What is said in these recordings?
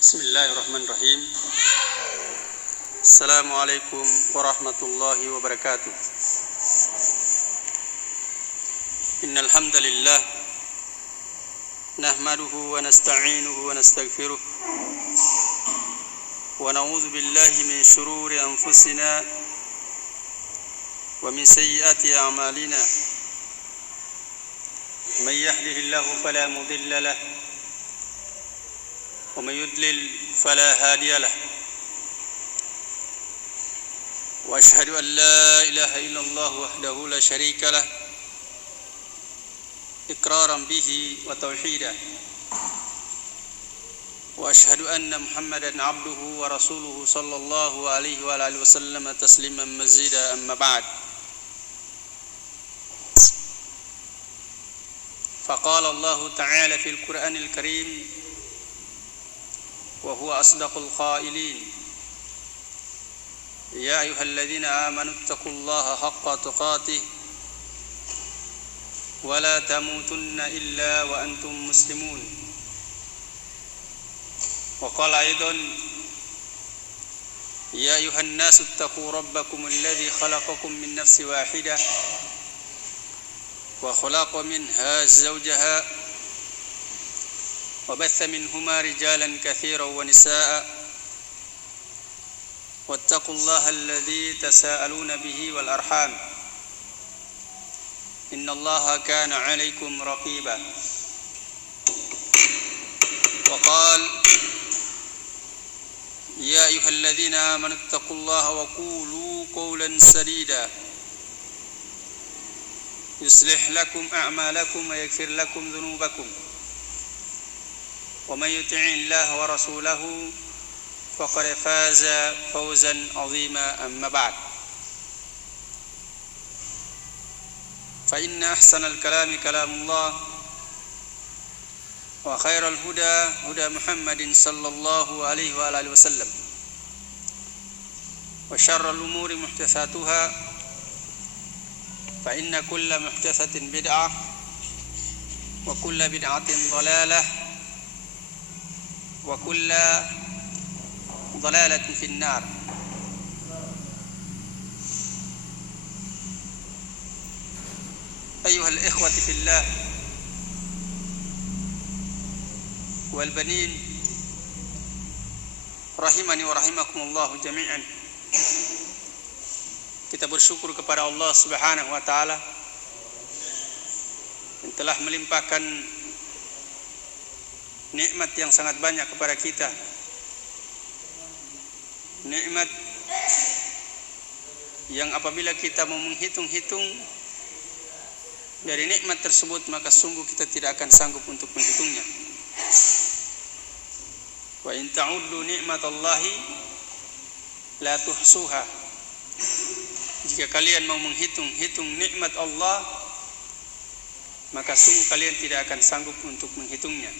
Bismillahirrahmanirrahim. Assalamualaikum warahmatullahi wabarakatuh. Innal hamdalillah nahmaduhu wa nasta'inuhu wa nastaghfiruh wa na'udzu billahi min shururi anfusina wa min sayyiati a'malina. Man yahdihillahu fala mudilla lahu ومن يضلل فلا هادي له واشهد ان لا اله الا الله وحده لا شريك له اقرارا به وتوحيدا واشهد ان محمدا عبده ورسوله صلى الله عليه وعلى اله وسلم تسليما مزيدا. اما بعد، فقال الله تعالى في القرآن الكريم وهو أصدق القائلين: يا أيها الذين آمنوا اتقوا الله حق تقاته ولا تموتن إلا وأنتم مسلمون. وقال أيضا: يا أيها الناس اتقوا ربكم الذي خلقكم من نفس واحدة وخلق منها زوجها وبث منهما رجالا كثيرا ونساء واتقوا الله الذي تساءلون به والأرحام إن الله كان عليكم رقيبا. وقال: يا أيها الذين آمنوا اتقوا الله وقولوا قولا سديدا يصلح لكم أعمالكم ويغفر لكم ذنوبكم ومن يطع الله ورسوله فقد فاز فوزا عظيما. أما بعد، فإن أحسن الكلام كلام الله وخير الهدى هدى محمد صلى الله عليه وآله وسلم وشر الأمور محدثاتها فإن كل محدثة بدعة وكل بدعة ضلالة وكل ضلالة في النار. أيها الإخوة في الله والبنين rahimani wa rahimakumullah jami'an. Kita bersyukur kepada Allah Subhanahu wa taala yang telah melimpahkan nikmat yang sangat banyak kepada kita. Nikmat yang apabila kita mau menghitung-hitung dari nikmat tersebut, maka sungguh kita tidak akan sanggup untuk menghitungnya. Wa in ta'uddu ni'matallahi la tuhsuha. Jika kalian mau menghitung nikmat Allah, maka sungguh kalian tidak akan sanggup untuk menghitungnya.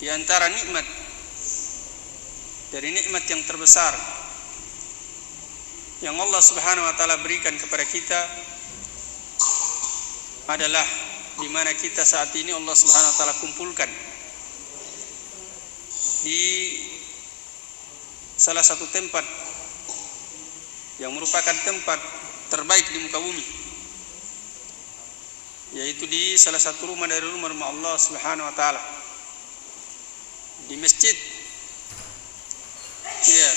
Di antara nikmat dari nikmat yang terbesar yang Allah Subhanahu wa taala berikan kepada kita adalah di mana kita saat ini Allah Subhanahu wa taala kumpulkan di salah satu tempat yang merupakan tempat terbaik di muka bumi, yaitu di salah satu rumah dari rumah-rumah Allah Subhanahu wa taala, di masjid, ya,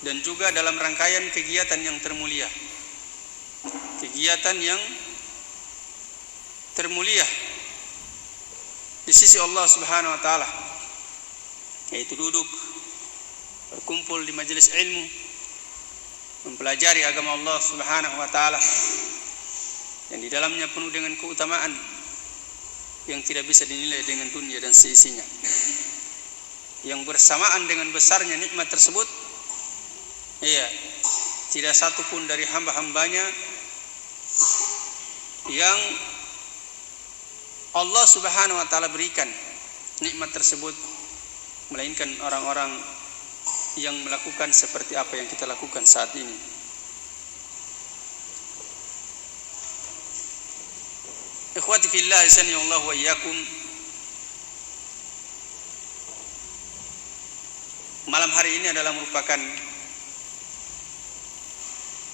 dan juga dalam rangkaian kegiatan yang termulia, kegiatan yang termulia di sisi Allah Subhanahu wa taala, yaitu duduk berkumpul di majelis ilmu, mempelajari agama Allah Subhanahu wa taala yang di dalamnya penuh dengan keutamaan yang tidak bisa dinilai dengan dunia dan seisinya. Yang bersamaan dengan besarnya nikmat tersebut, iya, tidak satu pun dari hamba-hambanya yang Allah Subhanahu wa taala berikan nikmat tersebut, melainkan orang-orang yang melakukan seperti apa yang kita lakukan saat ini. Ikhwati fillah, azani Allah wa iyyakum. malam hari ini adalah merupakan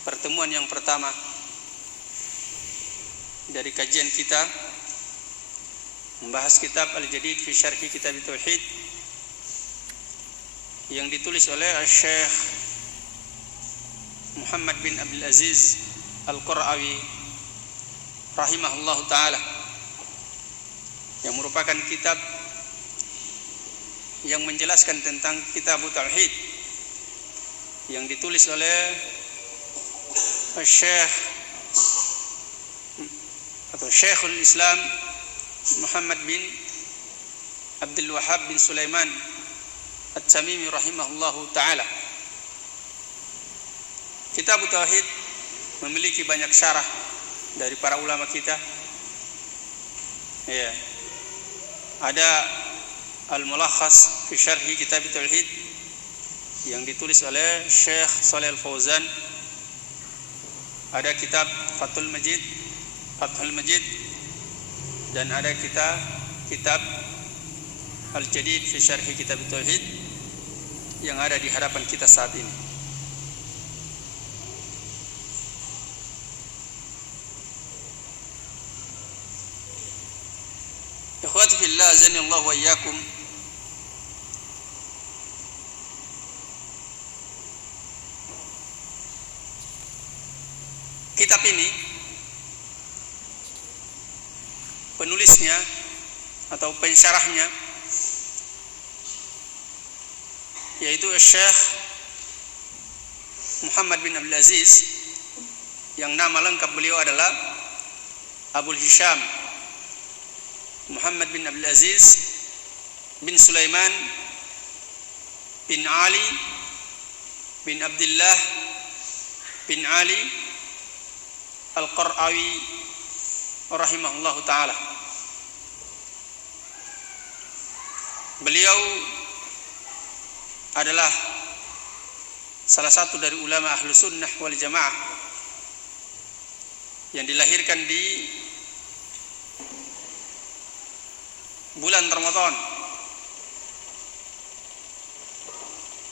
pertemuan yang pertama dari kajian kita membahas kitab Al-Jadid fi Syarhi Kitab Tauhid yang ditulis oleh Syekh Muhammad bin Abdul Aziz Al-Qur'awi rahimahullahu taala, yang merupakan kitab yang menjelaskan tentang kitab tauhid yang ditulis oleh Syekh atau Syekhul Islam Muhammad bin Abdul Wahhab bin Sulaiman At-Tamimi rahimahullahu taala. Kitab tauhid memiliki banyak syarah dari para ulama kita. Ya. Ada Al-Mulakhas fi Syarhi Kitab Tauhid yang ditulis oleh Syekh Shalih Al-Fauzan. Ada kitab Fathul Majid, dan ada kitab Al-Jadid fi Syarhi Kitab Tauhid yang ada di hadapan kita saat ini. Ikhwati fillah, azanillahu wa iyyakum. Kitab ini penulisnya atau pensyarahnya yaitu Syekh Muhammad bin Abdul Aziz, yang nama lengkap beliau adalah Abul Hisham Muhammad bin Abdul Aziz bin Sulaiman bin Ali bin Abdullah bin Ali Al-Qur'awi rahimahullahu taala. Beliau adalah salah satu dari ulama ahlu sunnah wal jamaah yang dilahirkan di bulan Ramadan,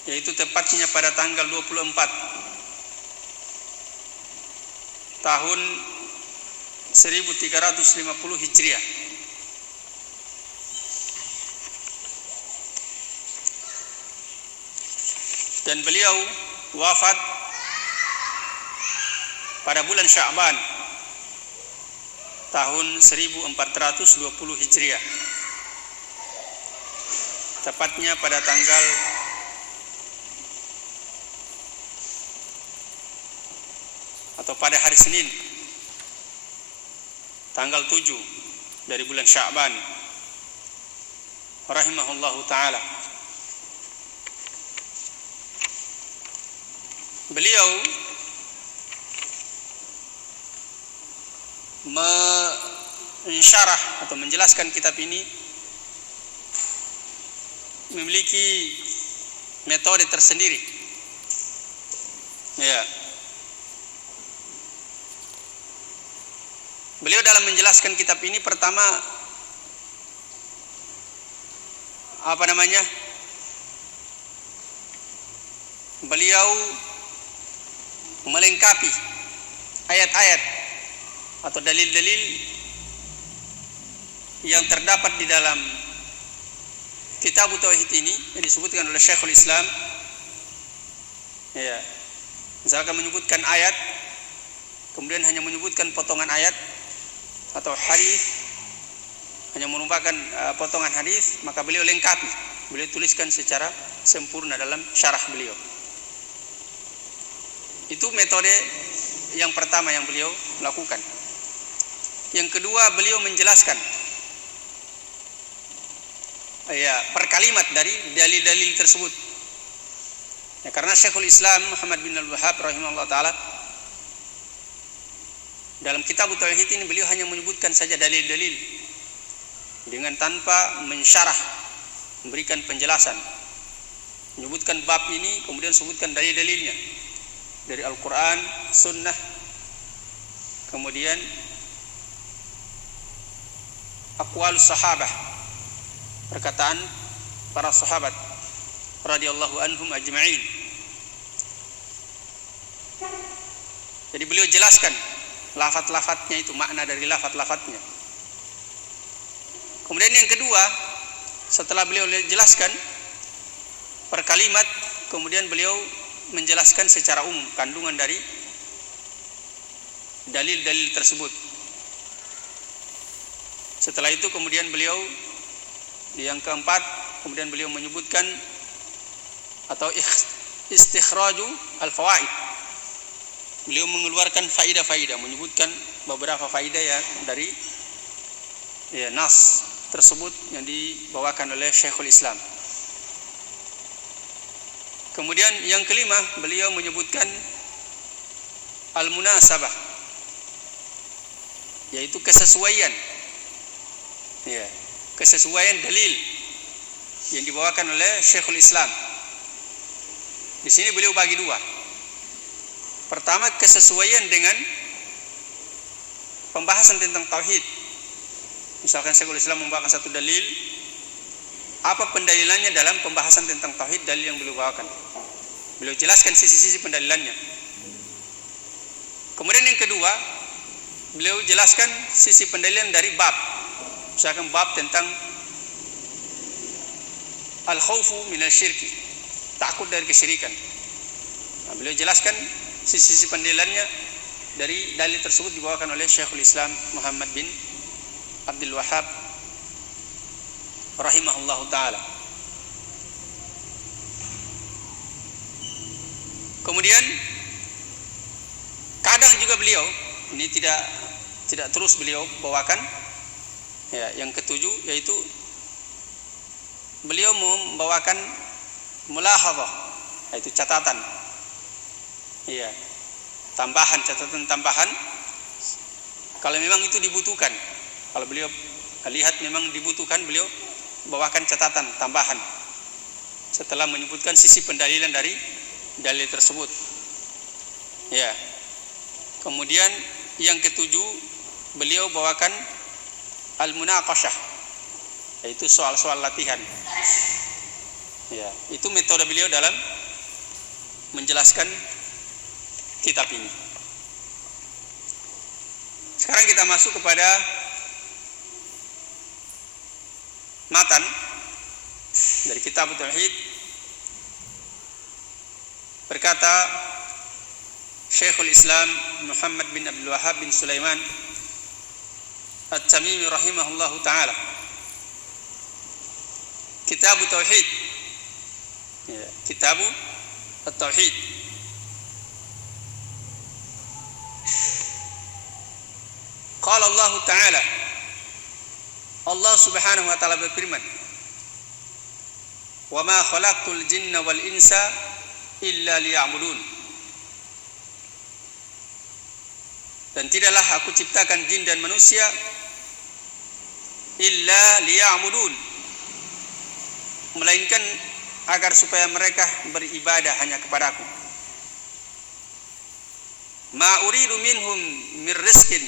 yaitu tepatnya pada tanggal 24 tahun 1350 Hijriah. Dan beliau wafat pada bulan Sya'ban tahun 1420 Hijriah, tepatnya pada tanggal atau pada hari Senin tanggal 7 dari bulan Sya'ban rahimahullahu taala. Beliau mensyarah atau menjelaskan kitab ini memiliki metode tersendiri. Ya. Beliau dalam menjelaskan kitab ini pertama beliau melengkapi ayat-ayat atau dalil-dalil yang terdapat di dalam kitab tauhid ini yang disebutkan oleh Syekhul Islam. Ya. Misalkan menyebutkan ayat, kemudian hanya menyebutkan potongan ayat atau hadis, hanya merupakan potongan hadis, maka beliau lengkapi, beliau tuliskan secara sempurna dalam syarah beliau. Itu metode yang pertama yang beliau lakukan. Yang kedua, beliau menjelaskan per kalimat dari dalil-dalil tersebut. Ya, karena Syekhul Islam Muhammad bin Abdul Wahhab rahimahullah taala dalam kitab tauhid ini beliau hanya menyebutkan saja dalil-dalil dengan tanpa mensyarah, memberikan penjelasan. Menyebutkan bab ini, kemudian sebutkan dalil-dalilnya dari Al-Quran, Sunnah, kemudian aqwalus sahabah, perkataan para sahabat, radhiyallahu anhum ajma'in. Jadi beliau jelaskan lafaz-lafaznya itu, makna dari lafaz-lafaznya. Kemudian yang kedua, setelah beliau jelaskan per kalimat, kemudian beliau menjelaskan secara umum kandungan dari dalil-dalil tersebut. Setelah itu kemudian beliau yang keempat, kemudian beliau menyebutkan atau istikhraju al-fawaid. Beliau mengeluarkan faidah-faidah, menyebutkan beberapa faidah ya dari nas tersebut yang dibawakan oleh Syekhul Islam. Kemudian yang kelima, beliau menyebutkan al-munasabah, yaitu kesesuaian. Ya, kesesuaian dalil yang dibawakan oleh Syekhul Islam. Di sini beliau bagi dua. Pertama, kesesuaian dengan pembahasan tentang tauhid. Misalkan Syekhul Islam membawakan satu dalil, apa pendalilannya dalam pembahasan tentang tauhid, dalil yang beliau bawakan. Beliau jelaskan sisi-sisi pendalilannya. Kemudian yang kedua, beliau jelaskan sisi pendalilan dari bab. Misalkan bab tentang al-khawfu minal syirki, takut dari kesyirikan. Nah, beliau jelaskan sisi-sisi pendalilannya dari dalil tersebut dibawakan oleh Syekhul Islam Muhammad bin Abdul Wahhab rahimahullahu ta'ala. Kemudian kadang juga beliau, ini tidak terus beliau bawakan ya, yang ketujuh, yaitu beliau membawakan mulahadhah, yaitu catatan. Iya, catatan tambahan kalau memang itu dibutuhkan. Kalau beliau lihat memang dibutuhkan, beliau bawakan catatan tambahan setelah menyebutkan sisi pendalilan dari dalil tersebut. Ya. Kemudian yang ketujuh, beliau bawakan al-munaqashah, yaitu soal-soal latihan. Ya, itu metode beliau dalam menjelaskan kitab ini. Sekarang kita masuk kepada matan dari kitab Tauhid. Berkata Syekhul Islam Muhammad bin Abdul Wahhab bin Sulaiman At-Tamimi rahimahullahu ta'ala, kitab Tauhid, ya, kitab At-Tauhid. Qala Allah Ta'ala, Allah Subhanahu wa ta'ala berfirman, "Wa ma khalaqtul jinna wal insa illa liya'budun." Dan tidaklah aku ciptakan jin dan manusia illa liya'budun, melainkan agar supaya mereka beribadah hanya kepadaku. Ma uridu minhum min rizqin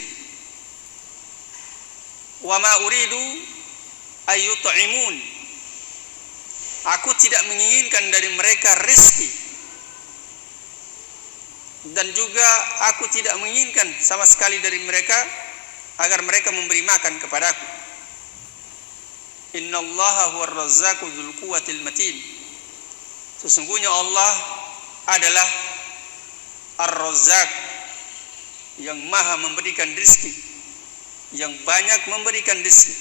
wa ma uridu ayyut'imun. Aku tidak menginginkan dari mereka rezeki, dan juga aku tidak menginginkan sama sekali dari mereka agar mereka memberi makan kepadaku. Innallaha huwar razzaqu dzul quwwatil matin. Sesungguhnya Allah adalah Ar-Razzaq, yang maha memberikan rezeki, yang banyak memberikan rezeki.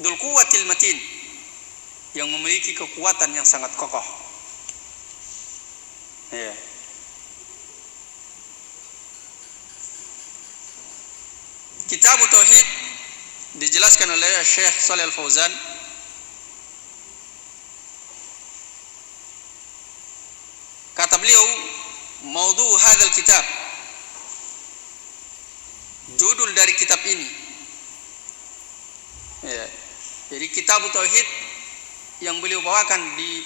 Dzul quwwatil matin, yang memiliki kekuatan yang sangat kokoh. Ya. Kitab Tauhid dijelaskan oleh Syekh Shalih Al-Fauzan. Kata beliau, maudhu hadzal kitab, judul dari kitab ini. Ya. Jadi kitab Tauhid yang beliau bawakan di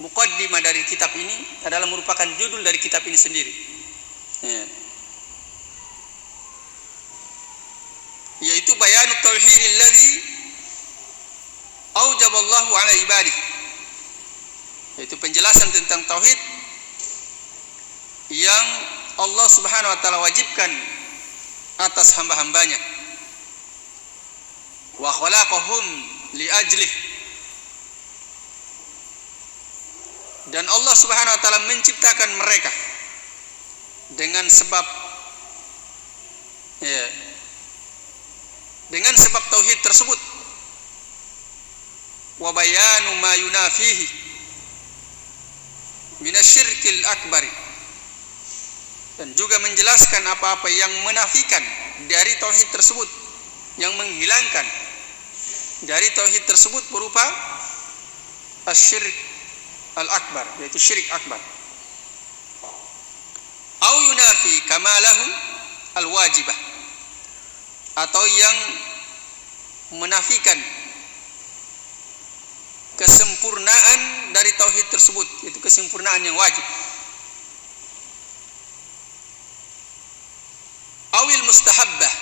muqaddimah dari kitab ini adalah merupakan judul dari kitab ini sendiri. Ya. Yaitu bayanut tauhidil ladzi aujaballahu ala ibadih, yaitu penjelasan tentang tauhid yang Allah Subhanahu wa taala wajibkan atas hamba-hambanya. Wa khalaqahum li ajlih, dan Allah Subhanahu wa taala menciptakan mereka dengan sebab tauhid tersebut. Wa bayanu ma yunafihi minasyirkil akbari, dan juga menjelaskan apa-apa yang menafikan dari tauhid tersebut, yang menghilangkan dari tauhid tersebut berupa asyirk al-akbar, yaitu syirik akbar. Au yunafi kamalahu al-wajibah, atau yang menafikan kesempurnaan dari tauhid tersebut, yaitu kesempurnaan yang wajib. Awil mustahabbah,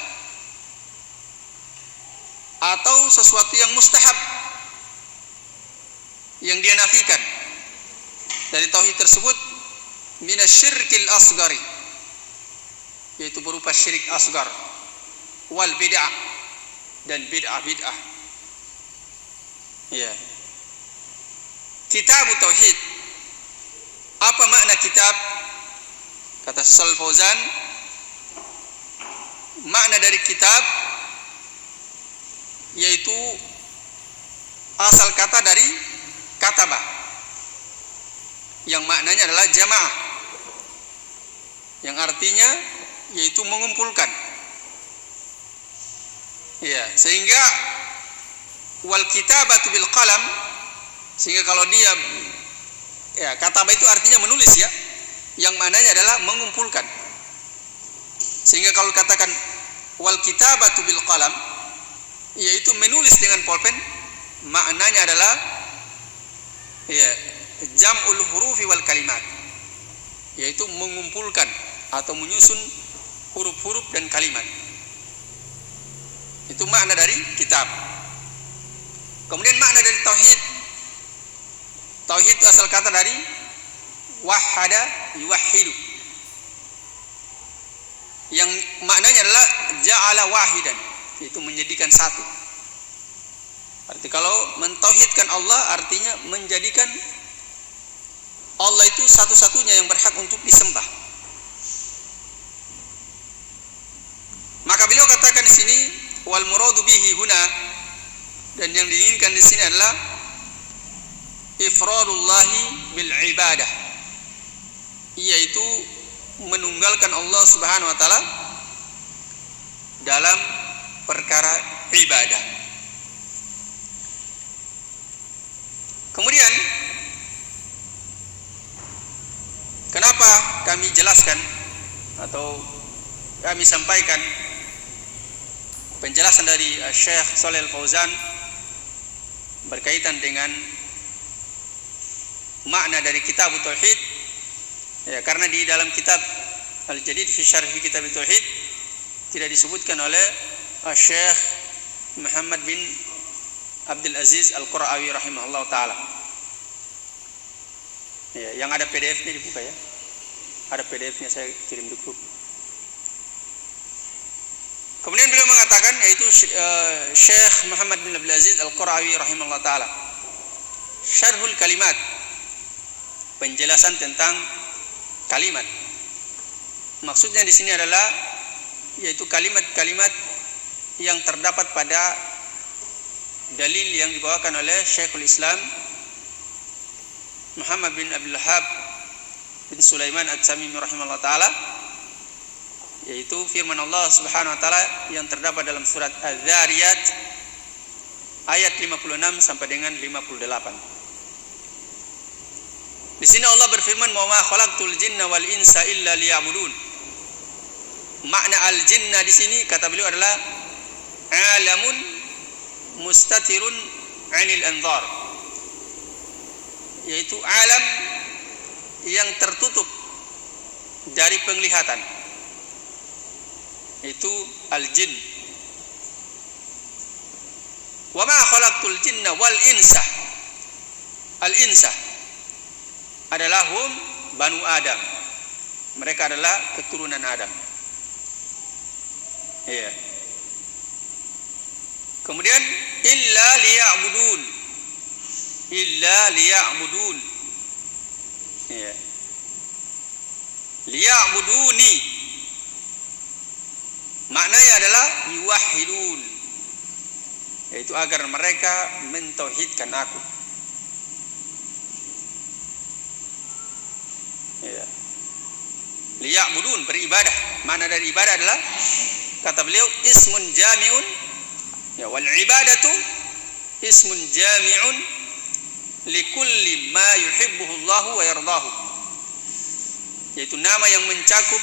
atau sesuatu yang mustahab yang dia nafikan dari tauhid tersebut, minasyirkil asgari, yaitu berupa syirik asgar, wal bid'ah, dan bid'ah. Ya. Kitab tauhid. Apa makna kitab? Kata Shalih Fauzan, makna dari kitab yaitu asal kata dari kataba, yang maknanya adalah jamaah, yang artinya yaitu mengumpulkan. Ya, sehingga wal kitabatu bil qalam, sehingga kalau dia kataba itu artinya menulis, ya, yang maknanya adalah mengumpulkan. Sehingga kalau katakan wal kitabatu bil qalam, yaitu menulis dengan pulpen, maknanya adalah jam'ul hurufi wal kalimat, yaitu mengumpulkan atau menyusun huruf-huruf dan kalimat. Itu makna dari kitab. Kemudian makna dari tauhid. Tauhid itu asal kata dari wahada yuwahhidu, yang maknanya adalah ja'ala wahidan, yaitu menjadikan satu. Arti kalau mentauhidkan Allah artinya menjadikan Allah itu satu-satunya yang berhak untuk disembah. Maka beliau katakan di sini wal muradu bihi huna, dan yang diinginkan di sini adalah ifradullahi bil ibadah, yaitu menunggalkan Allah Subhanahu wa taala dalam perkara ibadah. Kemudian kenapa kami jelaskan atau kami sampaikan penjelasan dari Syekh Shalih Fauzan berkaitan dengan makna dari kitab tauhid, ya, karena di dalam kitab Al-Jadid fi Syarh Kitab Tauhid tidak disebutkan oleh Syekh Muhammad bin Abdul Aziz Al-Qur'awi rahimahullah taala. Ya, yang ada PDF-nya dibuka, ya. Ada PDF-nya, saya kirim di grup. Kemudian beliau mengatakan, yaitu Syekh Muhammad bin Abdul Aziz Al-Qur'awi rahimahullah taala, Syarhul Kalimat, penjelasan tentang kalimat. Maksudnya di sini adalah yaitu kalimat-kalimat yang terdapat pada dalil yang dibawakan oleh Syekhul Islam Muhammad bin Abdul Wahhab bin Sulaiman At-Tamimi rahimahullah taala, yaitu firman Allah Subhanahu wa taala yang terdapat dalam surat Az-Zariyat ayat 56 sampai dengan 58. Di sini Allah berfirman, "Wa ma khalaqtul jinna wal insa illa liya'budun." Makna al-jinna di sini kata beliau adalah alamun mustatirun 'anil anzar, yaitu alam yang tertutup dari penglihatan, itu al-jin. Wa ma khalaqtul jinna wal insa. Al insa adalah hum banu Adam. Mereka adalah keturunan Adam. Iya. Kemudian illa liya'budun. Illa liya'budun. Iya. Liya'buduni. Maknanya adalah yuwahhidun. Yaitu agar mereka mentauhidkan aku. Ya. Liya'budun, beribadah. Makna dari ibadah adalah, kata beliau, ismun jami'un, ya, wal ibadatu ismun jami'un likulli ma yuhibbuhu Allah wa yardahu. Yaitu nama yang mencakup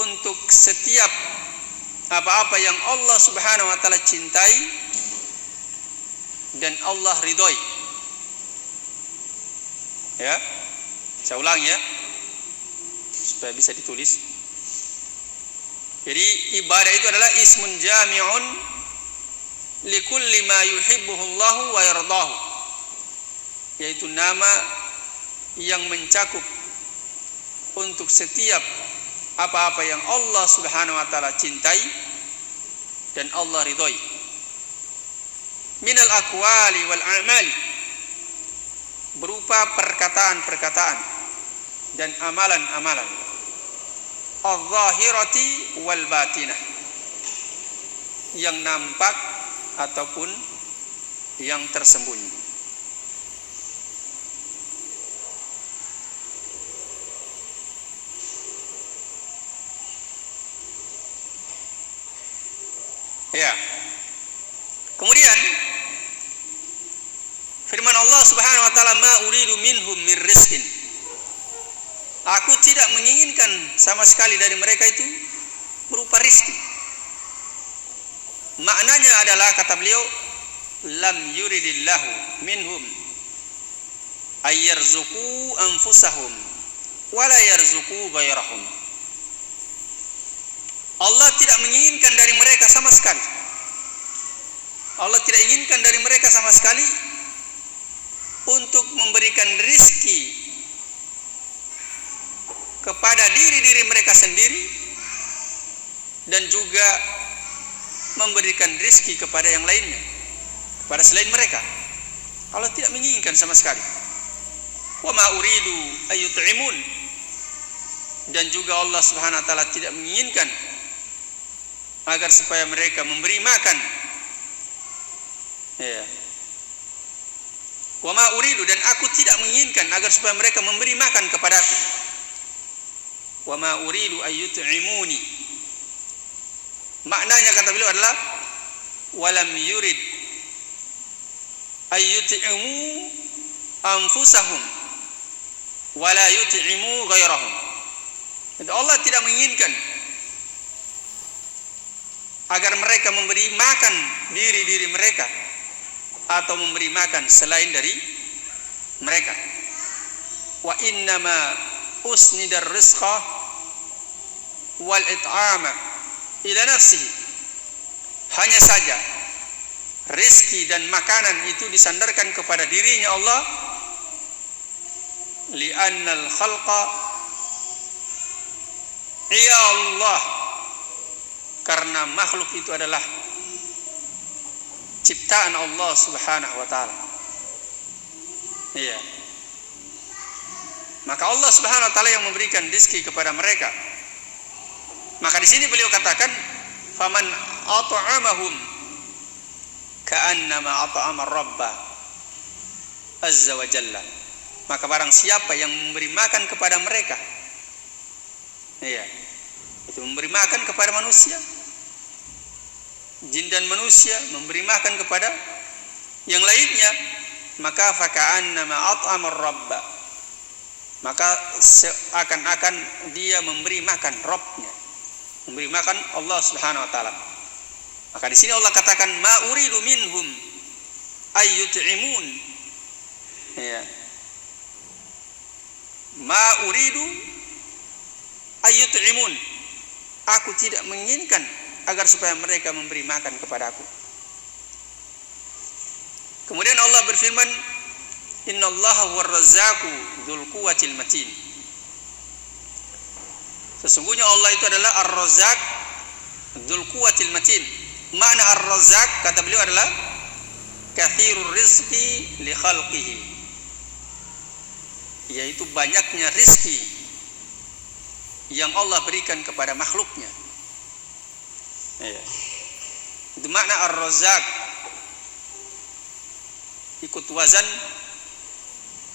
untuk setiap apa-apa yang Allah Subhanahu wa taala cintai dan Allah ridhoi. Ya. Saya ulang ya, supaya bisa ditulis. Jadi ibadah itu adalah ismun jami'un likulli ma yuhibbuhu Allah wa yardahu. Yaitu nama yang mencakup untuk setiap apa-apa yang Allah Subhanahu wa taala cintai dan Allah ridhoi. Minal aqwali wal a'mali, berupa perkataan-perkataan dan amalan-amalan. Al-zahirati wal batinah, yang nampak ataupun yang tersembunyi. Ya. Kemudian firman Allah Subhanahu wa taala, ma uridu minhum min rizqin. Aku tidak menginginkan sama sekali dari mereka itu berupa rizki. Maknanya adalah, kata beliau, lam yuridillahu minhum ayyarzuqu anfusahum wala yarzuqu ghairahum. Allah tidak menginginkan dari mereka sama sekali. Allah tidak inginkan dari mereka sama sekali untuk memberikan rizki kepada diri-diri mereka sendiri dan juga memberikan rizki kepada yang lainnya, kepada selain mereka. Allah tidak menginginkan sama sekali. Wa ma uridu ayyut'imun, dan juga Allah Subhanahu wa taala tidak menginginkan agar supaya mereka memberi makan. Ya. Wa ma uridu, dan aku tidak menginginkan agar supaya mereka memberi makan kepadaku. Wa ma uridu ayyut'imuni. Maknanya, kata beliau, adalah walam yurid ayyut'imu anfusahum wala yut'imu ghairahum. Jadi Allah tidak menginginkan agar mereka memberi makan diri-diri mereka atau memberi makan selain dari mereka. Wa innama usnidar rizqa wal it'ama ila nafsihi. Hanya saja rizki dan makanan itu disandarkan kepada dirinya Allah, li'annal khalqa ya Allah, karena makhluk itu adalah ciptaan Allah Subhanahu wa taala. Iya. Maka Allah Subhanahu wa taala yang memberikan rezeki kepada mereka. Maka di sini beliau katakan, faman at'amahum ka'annama at'ama rabba azza wa jalla. Maka barang siapa yang memberi makan kepada mereka, iya, itu memberi makan kepada manusia, jin dan manusia, memberi makan kepada yang lainnya, maka faka'annama at'ama rabba, maka seakan-akan dia memberi makan Rabbnya, memberi makan Allah Subhanahu wa taala. Maka di sini Allah katakan, ma uridu minhum ayyut'imun. Ya. Ma uridu ayyut'imun. Aku tidak menginginkan agar supaya mereka memberi makan kepada aku. Kemudian Allah berfirman, innallaha huwar razzaqu dzul quwwatil matin. Sesungguhnya Allah itu adalah ar-razzaq dzul quwwatil matin. Makna ar-razzaq kata beliau adalah katsirur rizqi li khalqihi, yaitu banyaknya rizki yang Allah berikan kepada makhluknya. Ya. Itu makna ar-razzaq. Ikut wazan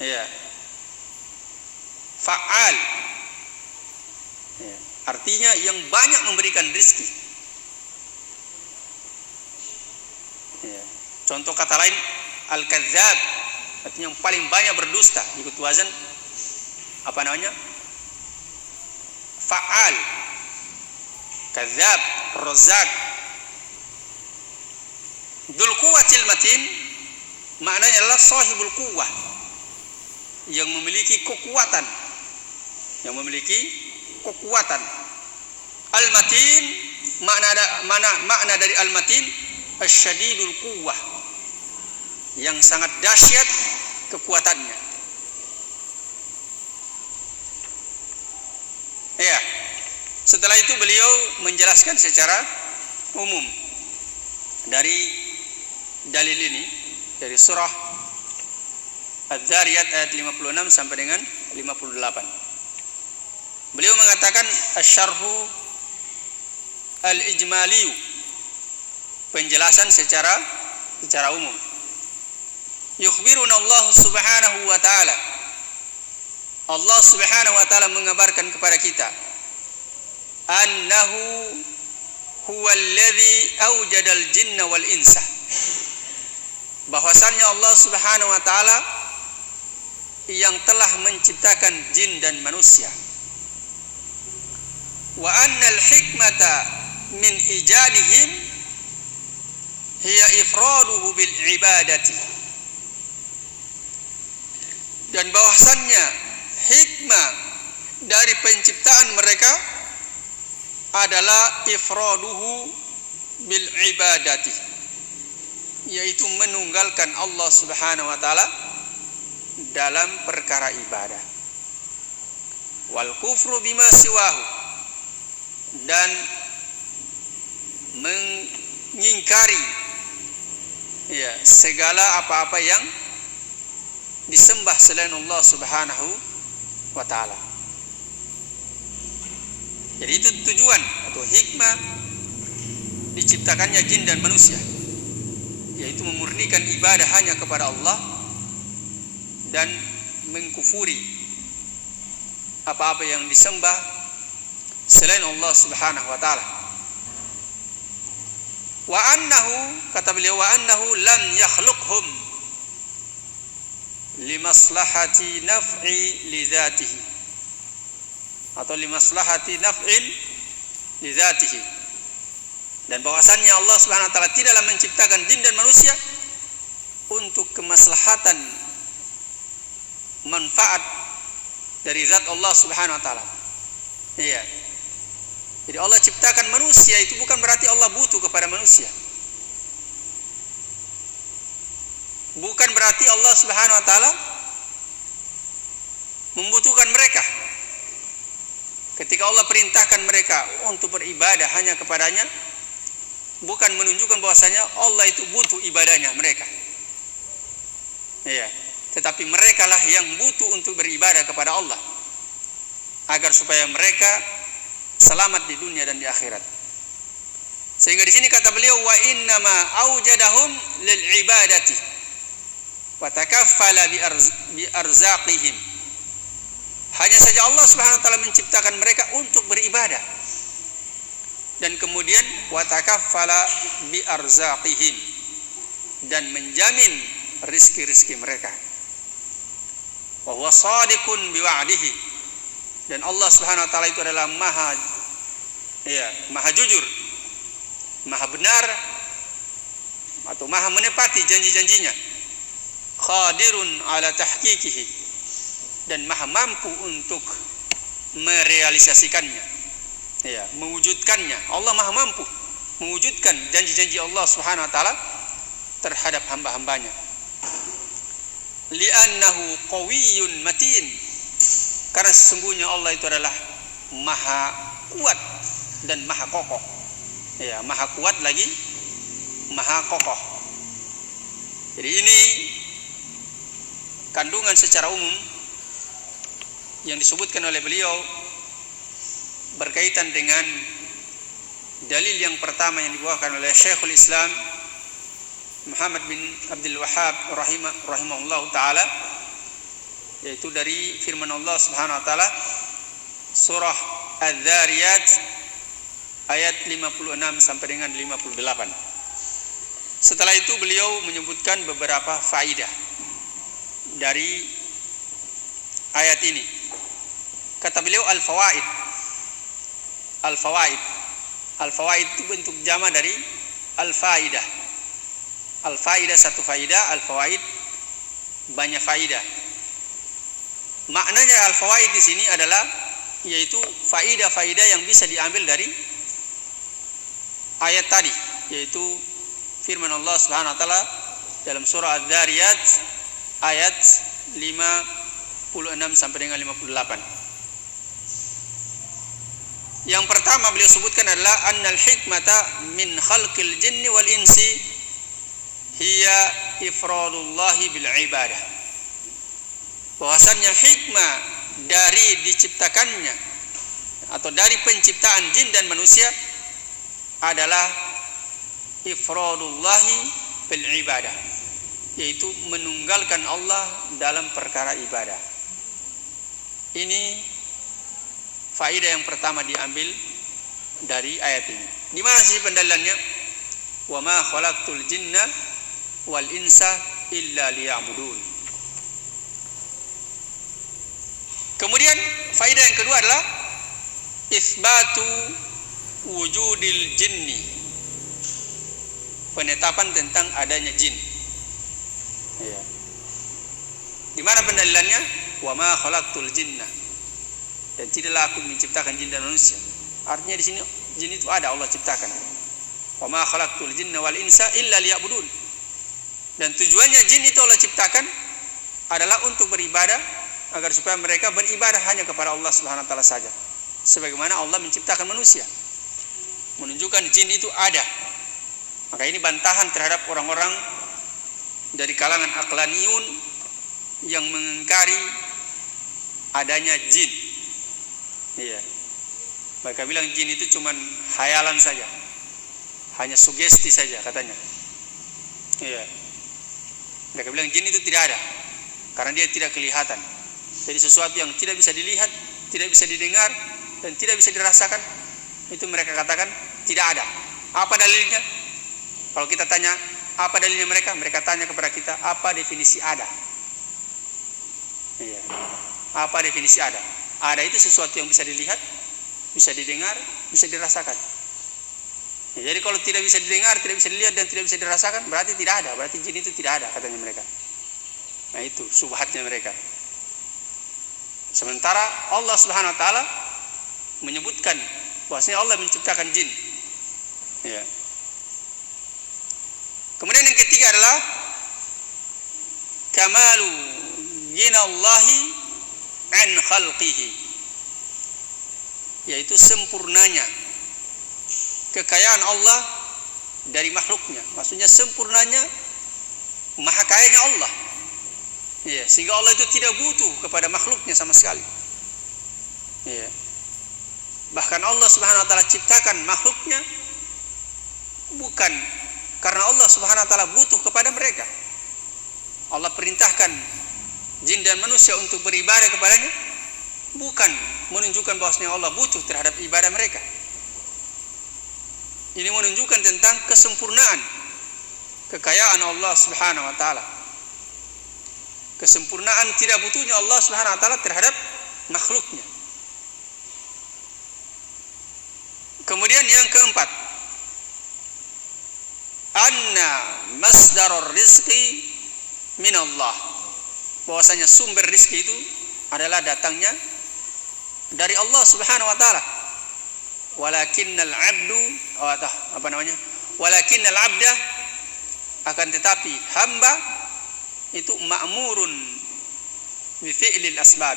ya, fa'al ya, artinya yang banyak memberikan rizki ya. Contoh kata lain al-kadzdzab, artinya yang paling banyak berdusta. Ikut wazan apa namanya, fa'al, kadzdzab, razzaq. Dzul quwwatil matin maknanya adalah sahibul quwwah, yang memiliki kekuatan, Al-matin makna dari al-matin asyadidul quwwah, yang sangat dahsyat kekuatannya. Ya. Setelah itu beliau menjelaskan secara umum dari dalil ini, dari surah Az-Zariyat ayat 56 sampai dengan 58. Beliau mengatakan asy-syarhu al-ijmaliyu, penjelasan secara umum. Yukhbiruna Allah subhanahu wa ta'ala, Allah subhanahu wa ta'ala mengabarkan kepada kita, annahu huwallazi awjadal jinna wal insa, bahwasannya Allah subhanahu wa ta'ala yang telah menciptakan jin dan manusia. Wa annal hikmata min ijadihim hiya ifraduhu bil ibadati, dan bahwasannya hikmah dari penciptaan mereka adalah ifraduhu bil ibadati, yaitu menunggalkan Allah subhanahu wa ta'ala dalam perkara ibadah. Wal kufru bima siwahu, dan mengingkari ya, segala apa-apa yang disembah selain Allah subhanahu wa ta'ala. Jadi itu tujuan atau hikmah diciptakannya jin dan manusia, yaitu memurnikan ibadah hanya kepada Allah dan mengkufuri apa-apa yang disembah selain Allah subhanahu wa ta'ala. Wa annahu, kata beliau, wa annahu lam yakhluqhum limaslahati naf'i lidzatihi, atau limaslahati naf'in lidzatihi, dan bahwasannya Allah subhanahu wa ta'ala tidaklah menciptakan jin dan manusia untuk kemaslahatan manfaat dari zat Allah subhanahu wa ta'ala. Iya. Jadi Allah ciptakan manusia itu bukan berarti Allah butuh kepada manusia. Bukan berarti Allah subhanahu wa ta'ala membutuhkan mereka. Ketika Allah perintahkan mereka untuk beribadah hanya kepadanya, bukan menunjukkan bahwasanya Allah itu butuh ibadahnya mereka. Iya. Tetapi merekalah yang butuh untuk beribadah kepada Allah, agar supaya mereka selamat di dunia dan di akhirat. Sehingga di sini kata beliau, wa innama aujadahum lil ibadati wa takaffala bi arzaqihim. Hanya saja Allah Subhanahu wa taala menciptakan mereka untuk beribadah, dan kemudian wa takaffala bi arzaqihim, dan menjamin rizki-rizki mereka. Wa huwa shadiqun bi wa'dihi, dan Allah Subhanahu wa taala itu adalah maha jujur, maha benar, atau maha menepati janji-janjinya. Qadirun ala tahqiqihi, dan maha mampu untuk merealisasikannya, mewujudkannya. Allah maha mampu mewujudkan janji-janji Allah Subhanahu wa taala terhadap hamba-hambanya. li'annahu qawiyyun matin, karena sesungguhnya Allah itu adalah maha kuat dan maha kokoh. Ya, maha kuat lagi maha kokoh. Jadi ini kandungan secara umum yang disebutkan oleh beliau berkaitan dengan dalil yang pertama yang dibawakan oleh Syekhul Islam Muhammad bin Abdul Wahhab rahimahullah ta'ala, yaitu dari firman Allah subhanahu wa ta'ala surah Adz-Dzariyat ayat 56 sampai dengan 58. Setelah itu beliau menyebutkan beberapa faidah dari ayat ini. Kata beliau al-fawaid. Al-fawaid. Al-fawaid itu bentuk jama dari al-faidah. Al-faidah satu faidah, al-fawaid banyak faidah. Maknanya al-fawaid di sini adalah yaitu faidah-faidah yang bisa diambil dari ayat tadi, yaitu firman Allah Subhanahu wa taala dalam surah Adz-Dzariyat ayat 56 sampai dengan 58. Yang pertama beliau sebutkan adalah annal hikmata min khalqil jinni wal insi hiya ifradullahi bil ibadah. Bahwasannya hikmah dari diciptakannya atau dari penciptaan jin dan manusia adalah ifradullahi bil ibadah, yaitu menunggalkan Allah dalam perkara ibadah. Ini faedah yang pertama diambil dari ayat ini. Di mana sih pendalilannya? Wa ma khalaqtul jinna wal insa illa liya'budun. Kemudian faedah yang kedua adalah isbatu wujudil jinni, penetapan tentang adanya jin. Ya. Di mana pendalilannya? Wa ma khalaqtul jinna, dan tidaklah aku menciptakan jin dan manusia. Artinya di sini jin itu ada, Allah ciptakan. Wa ma khalaqtul jinna wal insa illa liya'budun. Dan tujuannya jin itu Allah ciptakan adalah untuk beribadah, agar supaya mereka beribadah hanya kepada Allah Subhanahu wa taala saja. Sebagaimana Allah menciptakan manusia, menunjukkan jin itu ada. Maka ini bantahan terhadap orang-orang dari kalangan aqlaniyun yang mengingkari adanya jin. Iya. Mereka bilang jin itu cuma hayalan saja, hanya sugesti saja katanya. Iya. Mereka bilang jin itu tidak ada karena dia tidak kelihatan. Jadi sesuatu yang tidak bisa dilihat, tidak bisa didengar, dan tidak bisa dirasakan, itu mereka katakan tidak ada. Apa dalilnya? Kalau kita tanya apa dalilnya mereka tanya kepada kita apa definisi ada. Iya. Apa definisi ada? Ada itu sesuatu yang bisa dilihat, bisa didengar, bisa dirasakan. Ya, jadi kalau tidak bisa didengar, tidak bisa dilihat, dan tidak bisa dirasakan, berarti tidak ada. Berarti jin itu tidak ada, katanya mereka. Nah itu subhatnya mereka. Sementara Allah Subhanahu wa taala menyebutkan bahwasanya Allah menciptakan jin. Ya. Kemudian yang ketiga adalah kamalu ghinallahi an khalqihi, yaitu sempurnanya kekayaan Allah dari makhluknya. Maksudnya sempurnanya maha kayanya Allah. Ya, sehingga Allah itu tidak butuh kepada makhluknya sama sekali. Ya. Bahkan Allah Subhanahu wa taala ciptakan makhluknya bukan karena Allah Subhanahu wa taala butuh kepada mereka. Allah perintahkan jin dan manusia untuk beribadah kepadanya bukan menunjukkan bahwasanya Allah butuh terhadap ibadah mereka. Ini menunjukkan tentang kesempurnaan kekayaan Allah Subhanahu wa taala. Kesempurnaan tidak butuhnya Allah Subhanahu wa taala terhadap makhluknya. Kemudian yang keempat, anna masdarur rizqi min Allah, bahwasanya sumber rizki itu adalah datangnya dari Allah Subhanahu wa taala. Walakinnal abdu walakinnal abda, akan tetapi hamba itu ma'murun bi fi'lil asbab.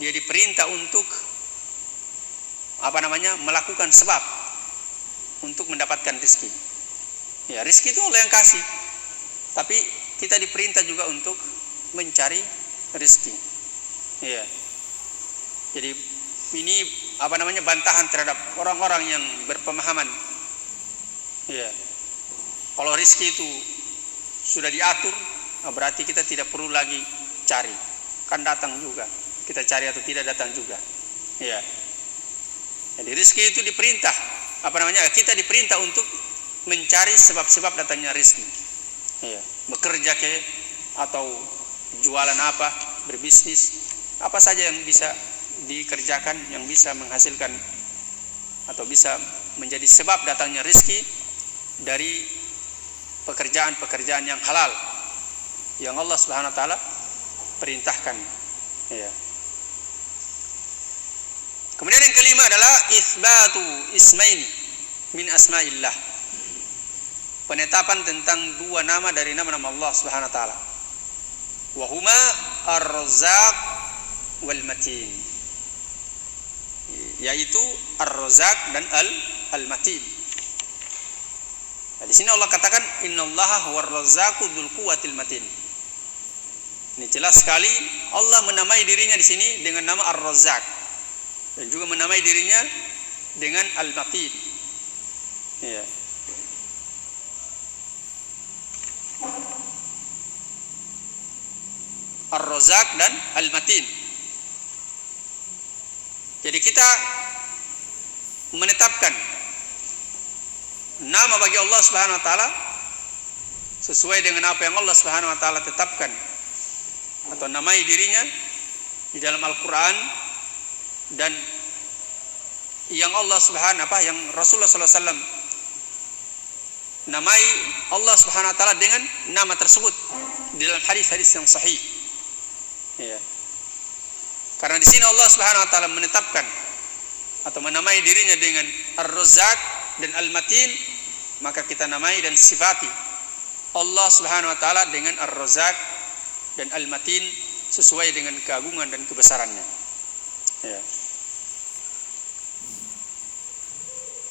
Dia diperintah untuk melakukan sebab untuk mendapatkan rezeki. Ya, rezeki itu Allah yang kasih. Tapi kita diperintah juga untuk mencari rezeki. Ya. Jadi ini bantahan terhadap orang-orang yang berpemahaman. Ya. Kalau rezeki itu sudah diatur, berarti kita tidak perlu lagi cari. Kan datang juga. Kita cari atau tidak datang juga. Ya. Jadi rezeki itu diperintah, kita diperintah untuk mencari sebab-sebab datangnya rezeki. Ya. Bekerja atau jualan apa, berbisnis, apa saja yang bisa dikerjakan, yang bisa menghasilkan atau bisa menjadi sebab datangnya rezeki dari pekerjaan-pekerjaan yang halal yang Allah Subhanahu wa taala perintahkan. Ya. Kemudian yang kelima adalah itsbatu ismaini min asma'illah. Penetapan tentang dua nama dari nama-nama Allah Subhanahu wa taala. Wa huma Ar-Razzaq wal Matin. Yaitu Ar-Razzaq dan Al-Matin. Nah, di sini Allah katakan innallaha huwar razzaqu dzul quwwatil matin. Ini jelas sekali Allah menamai dirinya di sini dengan nama Ar-Razzaq dan juga menamai dirinya dengan Al-Matin. Ya. Ar-Razzaq dan Al-Matin. Jadi kita menetapkan nama bagi Allah Subhanahu wa taala sesuai dengan apa yang Allah Subhanahu wa taala tetapkan atau namai dirinya di dalam Al-Qur'an dan yang yang Rasulullah sallallahu alaihi wasallam namai Allah Subhanahu wa taala dengan nama tersebut di dalam hadis-hadis yang sahih. Ya. Karena di sini Allah Subhanahu wa taala menetapkan atau menamai dirinya dengan Ar-Razzaq dan Al-Matin, maka kita namai dan sifati Allah Subhanahu wa taala dengan Ar-Razzaq dan Al-Matin sesuai dengan keagungan dan kebesarannya. Ya.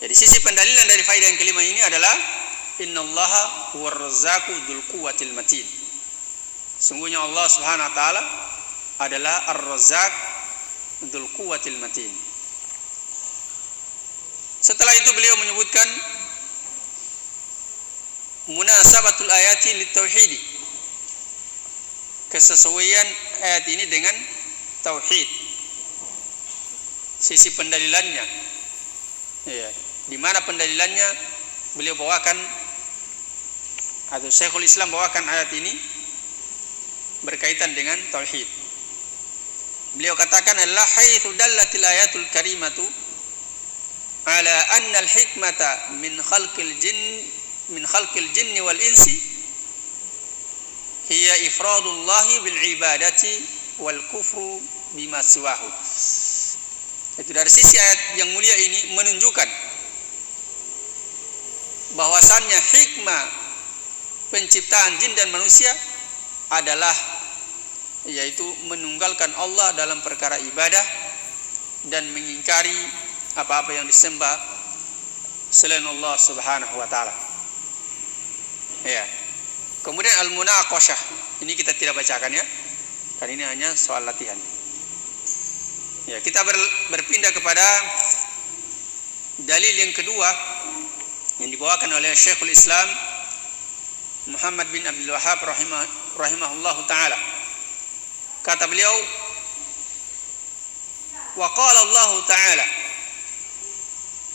Jadi sisi pendalilan dari faedah yang kelima ini adalah innallaha huwar razzaqu dzul quwwatil matin. Sungguhnya Allah Subhanahu wa taala adalah Ar-Razzaq dzul quwwatil matin. Setelah itu beliau menyebutkan munasabatul ayati litauhid. Kesesuaian ayat ini dengan tauhid. Sisi pendalilannya. Ya, di mana pendalilannya beliau bawakan atau Syekhul Islam bawakan ayat ini berkaitan dengan tauhid. Beliau katakan adalah haitsu dallatil ayatul karimatu ala anna al-hikmata min khalqil jinni wal insi hiya ifradullahi bil ibadati wal kufru bima siwahu. Itu dari sisi ayat yang mulia ini menunjukkan bahwasannya hikmah penciptaan jin dan manusia adalah yaitu menunggalkan Allah dalam perkara ibadah dan mengingkari apa-apa yang disembah selain Allah Subhanahu wa taala. Ya. Kemudian al-munaqashah. Ini kita tidak bacakan ya. Karena ini hanya soal latihan. Ya, kita berpindah kepada dalil yang kedua yang dibawakan oleh Syekhul Islam Muhammad bin Abdul Wahhab rahimahullahu taala. Kata beliau, wa qala Allah taala,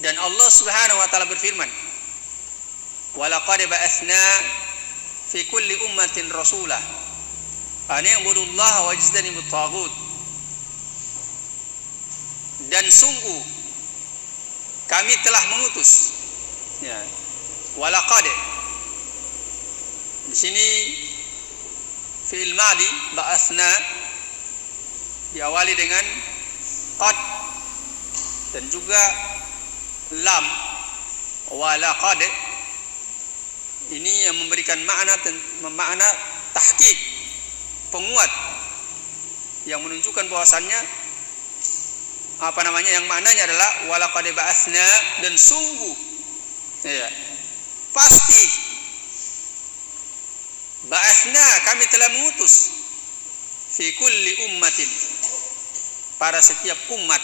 dan Allah Subhanahu wa taala berfirman, wa laqad ba'atsna fi kulli ummatin rasulah an i'budullaha wajtanibut taghut. Dan sungguh kami telah mengutus, ya, walaqad di sini fi'il madi ba'atsna diawali dengan qad dan juga lam walaqad. Ini yang memberikan makna tahqiq, penguat yang menunjukkan bahwasannya yang maknanya adalah walaqad ba'atsna, dan sungguh ya, pasti ba'atsna, kami telah mengutus fi kulli ummatin, pada setiap umat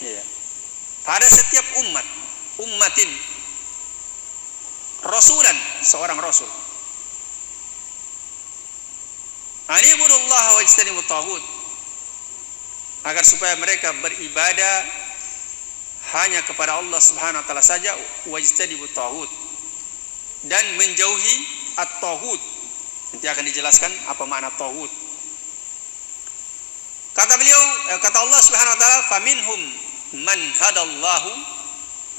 ya, pada setiap umat, ummatin, rasulan, seorang rasul, anibudullaha wajtanibut taghut, agar supaya mereka beribadah hanya kepada Allah Subhanahu wa taala saja, wajtanibut taghut, dan menjauhi at-taghut. Nanti akan dijelaskan apa makna taghut. Kata beliau, kata Allah Subhanahu wa taala, faminhum man hadallahu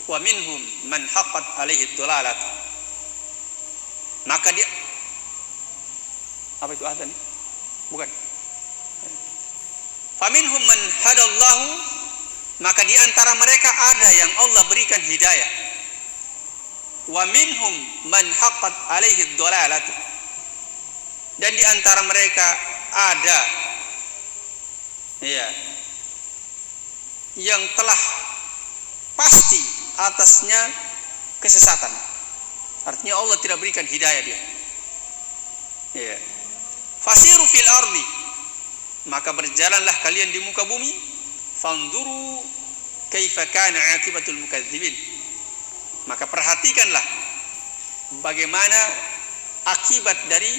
wa minhum man haqqat alaihi dhalalat. Maka dia, apa itu azan? Bukan. Faminhum man hadallahu, maka di antara mereka ada yang Allah berikan hidayah. Wa minhum man haqqat alaihi dhalalat, dan di antara mereka ada ya, yang telah pasti atasnya kesesatan. Artinya Allah tidak berikan hidayah dia. Ya. Fasiru fil ardi, maka berjalanlah kalian di muka bumi. Fanzuru kaifa kana aqibatul mukadzibin, maka perhatikanlah bagaimana akibat dari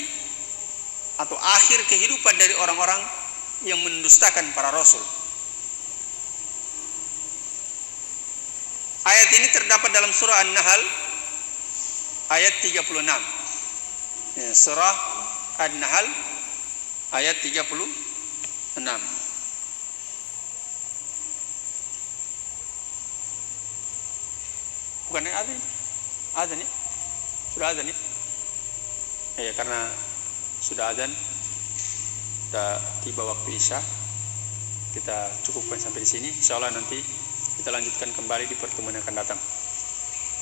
atau akhir kehidupan dari orang-orang yang mendustakan para rasul. Ayat ini terdapat dalam surah An-Nahl ayat 36. Ya, surah An-Nahl ayat 36. Bukan azan? Azan ya? Sudah azan ya? Ya, karena sudah azan, sudah tiba waktu Isya, kita cukupkan sampai di sini. Insyaallah nanti kita lanjutkan kembali di pertemuan yang akan datang.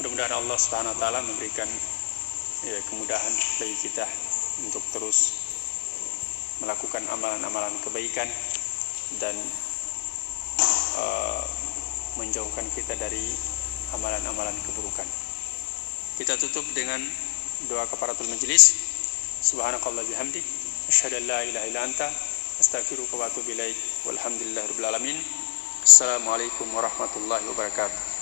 Mudah-mudahan Allah Subhanahu wa taala memberikan ya, kemudahan bagi kita untuk terus melakukan amalan-amalan kebaikan dan menjauhkan kita dari amalan-amalan keburukan. Kita tutup dengan doa kafaratul majlis. Subhanakallah bihamdik, asyhadu an la ilaha illa anta, astaghfiruka wa atubu ilaik. Walhamdulillahirabbil alamin. Assalamualaikum warahmatullahi wabarakatuh.